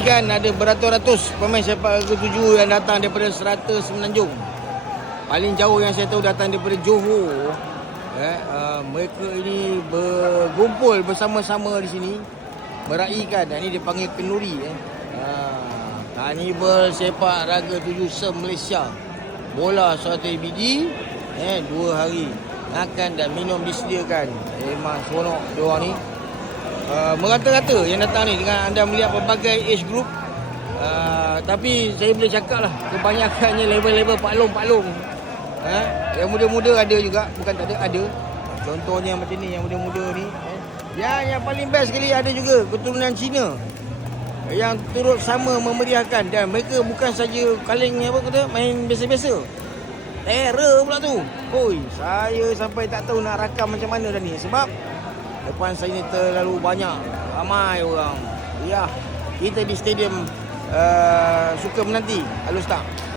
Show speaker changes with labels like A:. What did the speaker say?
A: kan ada beratus-ratus pemain sepak raga tujuh yang datang daripada serata Semenanjung. Paling jauh yang saya tahu datang daripada Johor. Eh, uh, mereka ini berkumpul bersama-sama di sini meraihkan. Ini dipanggil kenduri eh. Uh, Karnival sepak raga tujuh se Malaysia. Bola satu ABD eh dua hari makan dan minum disediakan. Memang seronok dia orang ni. Uh, merata-rata yang datang ni dengan anda melihat pelbagai age group. Uh, tapi saya boleh cakap lah kebanyakannya level-level paklong-paklong uh, yang muda-muda ada juga bukan tak ada ada. Contohnya macam ni yang muda-muda ni. Eh. yang yang paling best sekali ada juga keturunan Cina. Yang turut sama memeriahkan dan mereka bukan saja kaleng apa kata main biasa-biasa. Terror pula tu. Oi saya sampai tak tahu nak rakam macam mana dah ni. Sebab Depan saya ni terlalu banyak. Ramai orang. Ya Kita di stadium uh, Suka menanti. Alus tak